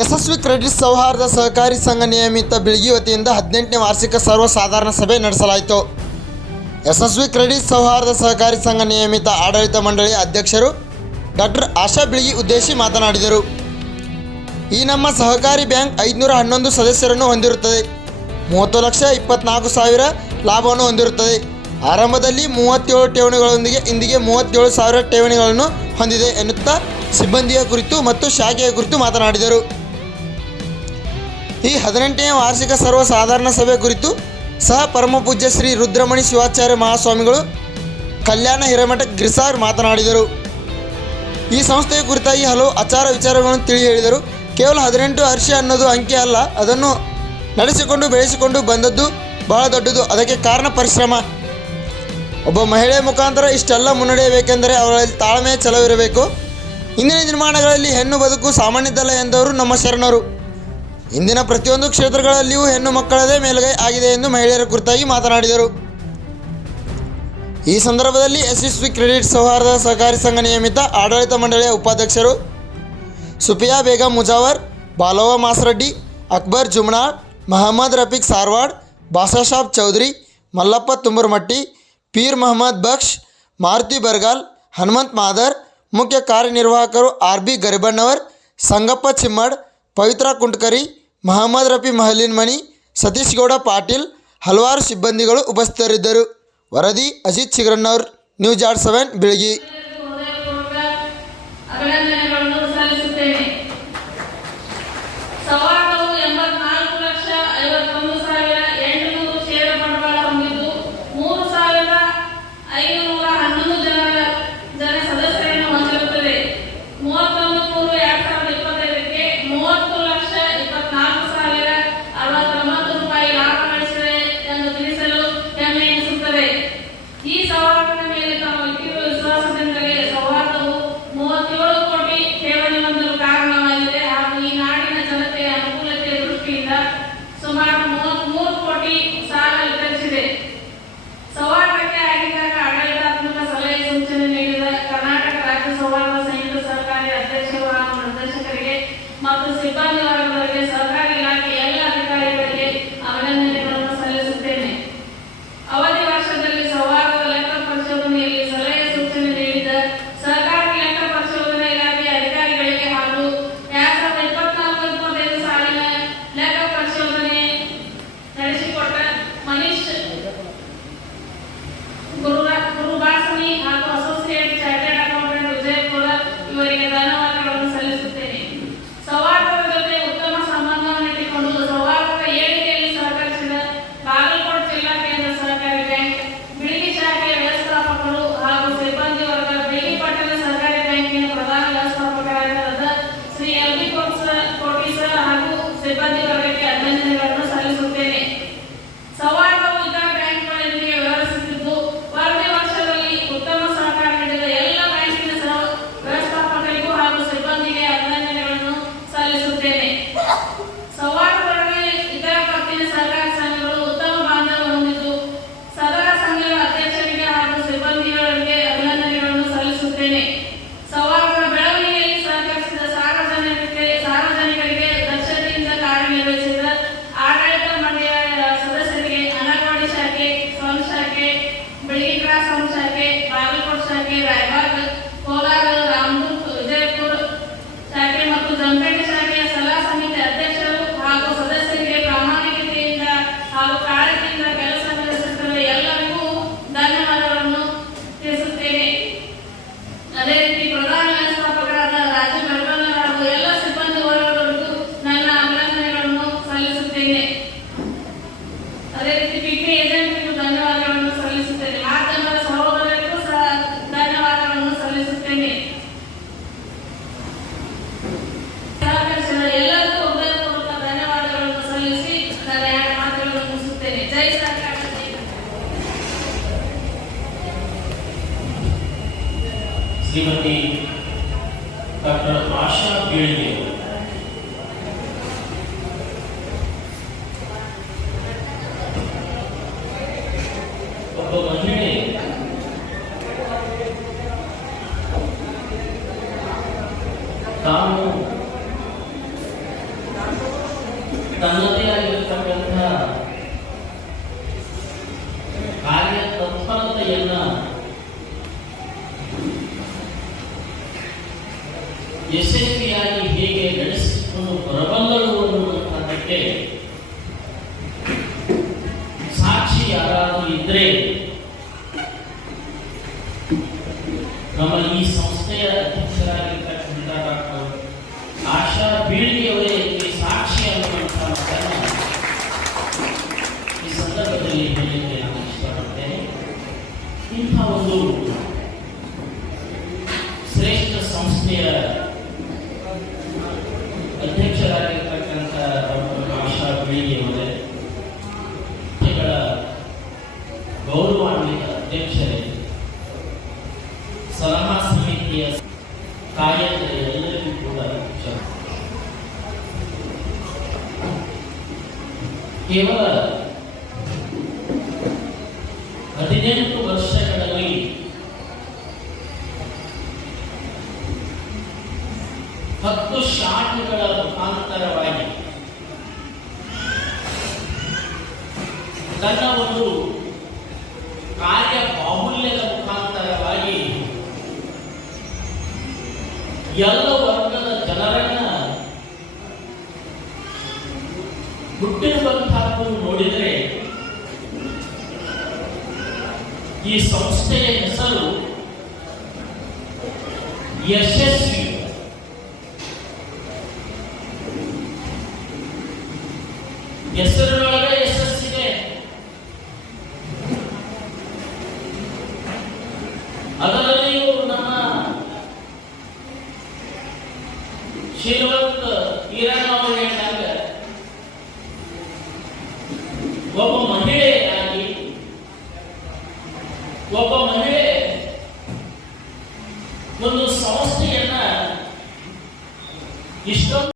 ಯಶಸ್ವಿ credit ಸೌಹಾರ್ದ ಸಹಕಾರಿ ಸಂಘ ನಿಯಮಿತ ಬಿಳ್ಗಿ ವತಿಯಿಂದ 18ನೇ ವಾರ್ಷಿಕ ಸರ್ವಸಾಧಾರಣ ಸಭೆ ನಡೆಸಲಾಯಿತು. ಯಶಸ್ವಿ ಕ್ರೆಡಿಟ್ ಸೌಹಾರ್ದ ಸಹಕಾರಿ ಸಂಘ ನಿಯಮಿತ ಆಡಳಿತ ಮಂಡಳಿ ಅಧ್ಯಕ್ಷರು ಡಾಕ್ಟರ್ ಆಶಾ ಬಿಳ್ಗಿ ಉದ್ದೇಶಿ ಮಾತನಾಡಿದರು. ಈ ನಮ್ಮ ಸಹಕಾರಿ ಬ್ಯಾಂಕ್ 511 ಸದಸ್ಯರನ್ನು ಹೊಂದಿರುತ್ತದೆ. 30,24,000 ಲಾಭವನ್ನು ಹೊಂದಿರುತ್ತದೆ. ಆರಂಭದಲ್ಲಿ 37 ಠೇವಣಿಗಳೊಂದಿಗೆ ಇಂದಿಗೆ 37,000 ಠೇವಣಿಗಳನ್ನು ಹೊಂದಿದೆ ಎನ್ನುತ್ತಾ ಸಿಬ್ಬಂದಿಯ ಕುರಿತು ಮತ್ತು ಶಾಖೆಯ ಕುರಿತು ಮಾತನಾಡಿದರು. ಈ 18ನೇ ವಾರ್ಷಿಕ ಸರ್ವಸಾಧಾರಣ ಸಭೆ ಕುರಿತು ಸಹ ಪರಮಪೂಜ್ಯ ಶ್ರೀ ರುದ್ರಮಣಿ ಶಿವಾಚಾರ್ಯ ಮಹಾಸ್ವಾಮಿಗಳು ಕಲ್ಯಾಣ ಹಿರೇಮಠ ಗಿರಿಸಾರ್ ಮಾತನಾಡಿದರು. ಈ ಸಂಸ್ಥೆಯ ಕುರಿತಾಗಿ ಹಲವು ಆಚಾರ ವಿಚಾರಗಳನ್ನು ತಿಳಿ ಹೇಳಿದರು. ಕೇವಲ 18 ವರ್ಷ ಅನ್ನೋದು ಅಂಕೆ ಅಲ್ಲ, ಅದನ್ನು ನಡೆಸಿಕೊಂಡು ಬೆಳೆಸಿಕೊಂಡು ಬಂದದ್ದು ಬಹಳ ದೊಡ್ಡದು. ಅದಕ್ಕೆ ಕಾರಣ ಪರಿಶ್ರಮ. ಒಬ್ಬ ಮಹಿಳೆಯ ಮುಖಾಂತರ ಇಷ್ಟೆಲ್ಲ ಮುನ್ನಡೆಯಬೇಕೆಂದರೆ ಅವರಲ್ಲಿ ತಾಳ್ಮೆ, ಛಲವಿರಬೇಕು. ಇಂದಿನ ನಿರ್ಮಾಣಗಳಲ್ಲಿ ಹೆಣ್ಣು ಬದುಕು ಸಾಮಾನ್ಯದಲ್ಲ ಎಂದವರು ನಮ್ಮ ಶರಣರು. ಇಂದಿನ ಪ್ರತಿಯೊಂದು ಕ್ಷೇತ್ರಗಳಲ್ಲಿಯೂ ಹೆಣ್ಣು ಮಕ್ಕಳದೇ ಮೇಲುಗೈ ಆಗಿದೆ ಎಂದು ಮಹಿಳೆಯರ ಕುರಿತಾಗಿ ಮಾತನಾಡಿದರು. ಈ ಸಂದರ್ಭದಲ್ಲಿ ಯಶಸ್ವಿ ಕ್ರೆಡಿಟ್ ಸೌಹಾರ್ದ ಸಹಕಾರಿ ಸಂಘ ನಿಯಮಿತ ಆಡಳಿತ ಮಂಡಳಿಯ ಉಪಾಧ್ಯಕ್ಷರು ಸುಫಿಯಾ ಬೇಗಂ ಮುಜಾವರ್, ಬಾಲವ್ವ ಮಾಸರಡ್ಡಿ, ಅಕ್ಬರ್ ಜುಮ್ನಾಳ್, ಮಹಮ್ಮದ್ ರಫೀಕ್ ಸಾರ್ವಾಡ್, ಬಾಷಾಸಾಬ್ ಚೌಧರಿ, ಮಲ್ಲಪ್ಪ ತುಂಬುರ್ಮಟ್ಟಿ, ಪೀರ್ ಮಹಮ್ಮದ್ ಬಕ್ಷ್, ಮಾರುತಿ ಬರ್ಗಾಲ್, ಹನುಮಂತ್ ಮಾದರ್, ಮುಖ್ಯ ಕಾರ್ಯನಿರ್ವಾಹಕರು RB ಗರಿಬಣ್ಣವರ್, ಸಂಗಪ್ಪ ಚಿಮ್ಮಡ್, ಪವಿತ್ರ ಕುಂಟ್ಕರಿ, ಮಹಮ್ಮದ್ ರಫಿ ಮಹಲಿನ್ ಮಣಿ, ಸತೀಶ್ ಗೌಡ ಪಾಟೀಲ್, ಹಲವಾರು ಸಿಬ್ಬಂದಿಗಳು ಉಪಸ್ಥಿತರಿದ್ದರು. ವರದಿ ಅಜಿತ್ ಚಿಗ್ರನ್ನವರ್, ನ್ಯೂಸ್ ಜಾಡ್ 7 ಬೆಳಗಿ. ಸುಮಾರು 33 ಕೋಟಿ ಸಾಲ ವಿತರಿಸಿದೆ. ಸೌಹಾರ್ದಕ್ಕೆ ಆಗಿದ್ದಾಗ ಆಡಳಿತಾತ್ಮಕ ಸಲಹೆ ಸೂಚನೆ ನೀಡಿದ ಕರ್ನಾಟಕ ರಾಜ್ಯ ಸೌಹಾರ್ದ ಸಂಯುಕ್ತ ಸಹಕಾರಿ ಅಧ್ಯಕ್ಷರು ಹಾಗೂ ನಿರ್ದೇಶಕರಿಗೆ ಮತ್ತು ಸಿಬ್ಬಂದಿ ವರ್ಗದವರಿಗೆ ಸರ್ಕಾರಿ ಇಲಾಖೆ ಎಲ್ಲ ಅಧಿಕಾರಿಗಳಿಗೆ ಅಭಿನಂದನೆಗಳನ್ನು ಸಲ್ಲಿಸುತ್ತೇನೆ. ಅವಧಿ ವರ್ಷದಲ್ಲಿ ಸೌಹಾರ್ದದ ಲೆಕ್ಕ ಪರಿಶೋಧನೆಯಲ್ಲಿ ಸಲಹೆ ಸೂಚನೆ ನೀಡಿದ ಸಹಕಾರಿ ಲೆಕ್ಕ ಪರಿಶೋಧನಾ ಇಲಾಖೆಯ ಅಧಿಕಾರಿಗಳಿಗೆ ಹಾಗೂ 2024-25 ಸಾಲಿನ ಲೆಕ್ಕ ಪರಿಶೋಧನೆ ನಡೆಸಿಕೊಟ್ಟ ಮನೀಶ್ ಗುರುಬಾಸನಿ ಹಾಗೂ ಅಸೋಸಿಯೇಟ್ ಚಾರ್ಟರ್ಡ್ ಅಕೌಂಟೆಂಟ್ ವಿಜಯಪುರ ಇವರಿಗೆ ಧನ್ಯವಾದಗಳನ್ನು ಸಲ್ಲಿಸುತ್ತೇನೆ. ಸೌಹಾರ್ದದ ಜೊತೆ ಉತ್ತಮ ಸಂಬಂಧವನ್ನು ಇಟ್ಟುಕೊಂಡು ಸೌಹಾರ್ದದ ಏಳಿಗೆಯಲ್ಲಿ ಸಹಕರಿಸಿದ ಬಾಗಲಕೋಟೆ ಜಿಲ್ಲಾ ಕೇಂದ್ರ ಸಹಕಾರಿ ಬ್ಯಾಂಕ್ ಬಿಳಿಗಿ ಶಾಖೆಯ ವ್ಯವಸ್ಥಾಪಕರು ಹಾಗೂ ಸಿಬ್ಬಂದಿ ವರ್ಗ, ಬಿಳಿ ಪಟ್ಟಣ ಸಹಕಾರಿ ಬ್ಯಾಂಕಿನ ಪ್ರಧಾನ ವ್ಯವಸ್ಥಾಪಕರಾದ ಶ್ರೀ LB ಕೋಟಿ ಸರ್ ಹಾಗೂ ಸಿಬ್ಬಂದಿ ವರ್ಗಕ್ಕೆ ಅಭಿನಂದನೆಗಳನ್ನು ಸಲ್ಲಿಸುತ್ತೇನೆ. ಸೌಹಾರ್ದವು ಇತರ ಬ್ಯಾಂಕ್ಗಳೊಂದಿಗೆ ವ್ಯವಹರಿಸುತ್ತಿದ್ದು ವರದಿ ವರ್ಷದಲ್ಲಿ ಉತ್ತಮ ಸಹಕಾರ ನೀಡಿದ ಎಲ್ಲ ಬ್ಯಾಂಕಿನ ವ್ಯವಸ್ಥಾಪಕರಿಗೂ ಹಾಗೂ ಸಿಬ್ಬಂದಿಗೆ ಅಭಿನಂದನೆಗಳನ್ನು ಸಲ್ಲಿಸುತ್ತೇನೆ. ಸೌಹಾರ್ದದೊಡನೆ ಇತರ ಪತ್ತಿನ ಸಹಕಾರಿ ಸಂಘಗಳು ಉತ್ತಮ ಬಾಂಧವ್ಯ ಹೊಂದಿದ್ದು ಸದರ ಸಂಘದ ಅಧ್ಯಕ್ಷರಿಗೆ ಹಾಗೂ ಸಿಬ್ಬಂದಿಗಳಿಗೆ ಅಭಿನಂದನೆಗಳನ್ನು ಸಲ್ಲಿಸುತ್ತೇನೆ. ಸೌಹಾರ್ದದ ಬೆಳವಣಿಗೆಯಲ್ಲಿ ಸಹಕರಿಸಿದ ಸಾರ್ವಜನಿಕರಿಗೆ ದಕ್ಷತೆಯಿಂದ ಕಾರ್ಯನಿರ್ವಹಿಸಿದ ಆಡಳಿತ ಮಂಡಳಿಯ ಸದಸ್ಯರಿಗೆ ಅಂಗನವಾಡಿ ಶಾಖೆ, ಸ್ವಯಂ ಶಾಖೆ, ಬೆಳಗಿ ಕ್ರಾಸ್ ಹೋಮ್ ಶಾಖೆ, ಬಾಗಲಕೋಟೆ ಶಾಖೆ, ರಾಯಬಾಗ್, ಕೋಲಾರ, ರಾಮದುರ್ಗ, ವಿಜಯಪುರ ಶಾಖೆ ಮತ್ತು ಜಮಖಂಡಿ ಶಾಖೆಯ ಸಲಹಾ ಸಮಿತಿ ಅಧ್ಯಕ್ಷರು ಹಾಗೂ ಸದಸ್ಯರಿಗೆ ಪ್ರಾಮಾಣಿಕತೆಯಿಂದ ಹಾಗೂ ಕಾಳಜಿಯಿಂದ ಕೆಲಸ ನಿರ್ವಹಿಸುತ್ತಿರುವ ಎಲ್ಲರಿಗೂ ಧನ್ಯವಾದಗಳನ್ನು ತಿಳಿಸುತ್ತೇನೆ. ಅದೇ ರೀತಿ ಪ್ರಧಾನ ವ್ಯವಸ್ಥಾಪಕರಾದ ರಾಜು ಗರ್ಭನ ಹಾಗೂ ಎಲ್ಲ ಸಿಬ್ಬಂದಿ ವರ್ಗದವರಿಗೂ ನನ್ನ ಅಭಿನಂದನೆಗಳನ್ನು ಸಲ್ಲಿಸುತ್ತೇನೆ. ಅದೇ ರೀತಿ ಪಿಗ್ನಿ ಏಜೆಂಟ್ರಿಗೂ ಧನ್ಯವಾದಗಳನ್ನು ಸಲ್ಲಿಸುತ್ತೇನೆ. ಮಾಧ್ಯಮದ ಸಹೋದರರಿಗೂ ಸಹ ಧನ್ಯವಾದಗಳನ್ನು ಸಲ್ಲಿಸುತ್ತೇನೆ. ಸಹಕರಿಸಿದ ಎಲ್ಲರಿಗೂ ಹೃದಯಪೂರ್ವಕ ಧನ್ಯವಾದಗಳನ್ನು ಸಲ್ಲಿಸಿ ನನ್ನ 2 ಮಾತುಗಳನ್ನು ಮುಗಿಸುತ್ತೇನೆ. ಜೈ ಸರ್ಕಾರ. ಶ್ರೀಮತಿ ಡಾಕ್ಟರ್ ಆಶಾ ಬಿಳ್ಗಿ ಒಬ್ಬ ಮಹಿಳೆ ತಾನು ತನ್ನದೇ ಆಗಿರತಕ್ಕಂಥ ಕಾರ್ಯ ತತ್ಪರತೆಯನ್ನ ಯಶಸ್ವಿಯಾಗಿ ಹೇಗೆ ನಡೆಸಿಕೊಂಡು ಬರಬಲ್ಲರು ಅನ್ನುವಂಥದ್ದಕ್ಕೆ ಸಾಕ್ಷಿ ಯಾರಾದರೂ ಇದ್ರೆ ನಮ್ಮ ಈ ಸಂಸ್ಥೆಯ ಅಧ್ಯಕ್ಷರಾಗಿರ್ತಕ್ಕಂಥ ಡಾಕ್ಟರ್ ಆಶಾ ಬೀಳ್ಗಿಯವರೇ ಈ ಸಾಕ್ಷಿ ಅನ್ನುವಂಥ ಮಾತನ್ನು ಈ ಸಂದರ್ಭದಲ್ಲಿ ಹೇಳಲಿಕ್ಕೆ ನಾನು ಇಷ್ಟಪಡ್ತೇನೆ. ಇಂಥ ಒಂದು ಶ್ರೇಷ್ಠ ಸಂಸ್ಥೆಯ ಅಧ್ಯಕ್ಷರಾಗಿರ್ತಕ್ಕಂಥ ಡಾಕ್ಟರ್ ಆಶಾ ಬೀಳ್ಗಿಯವರೇ, ಗೌರವಾನ್ವಿತ ಅಧ್ಯಕ್ಷರೇ, ಸಲಹಾ ಸಮಿತಿಯ ಕಾರ್ಯದ ಎಲ್ಲರಿಗೂ ಕೂಡ ಕೇವಲ 18 ವರ್ಷಗಳಲ್ಲಿ ಹತ್ತು ಶಾಖೆಗಳ ಮುಖಾಂತರವಾಗಿ ತನ್ನ ಒಂದು ಕಾರ್ಯ ಬಾಹುಲ್ಯದ ಮುಖಾಂತರವಾಗಿ ಎಲ್ಲ ವರ್ಗದ ಜನರನ್ನ ಹುಟ್ಟಿರುವಂತಹದ್ದು ನೋಡಿದರೆ ಈ ಸಂಸ್ಥೆಯ ಹೆಸರು ಯಶಸ್ವಿ. ಹೆಸರಿನೊಳಗೆ ಯಶಸ್ಸಿದೆ. ಅದರಲ್ಲಿಯೂ ನಮ್ಮ ಶ್ರೀಮಂತ ಈರಣ್ಣ ಅವರು ಹೇಳಿದಾಗ ಒಬ್ಬ ಮಹಿಳೆಯಾಗಿ ಒಬ್ಬ ಮಹಿಳೆ ಒಂದು ಸಂಸ್ಥೆಯನ್ನ ಇಷ್ಟೊಂದು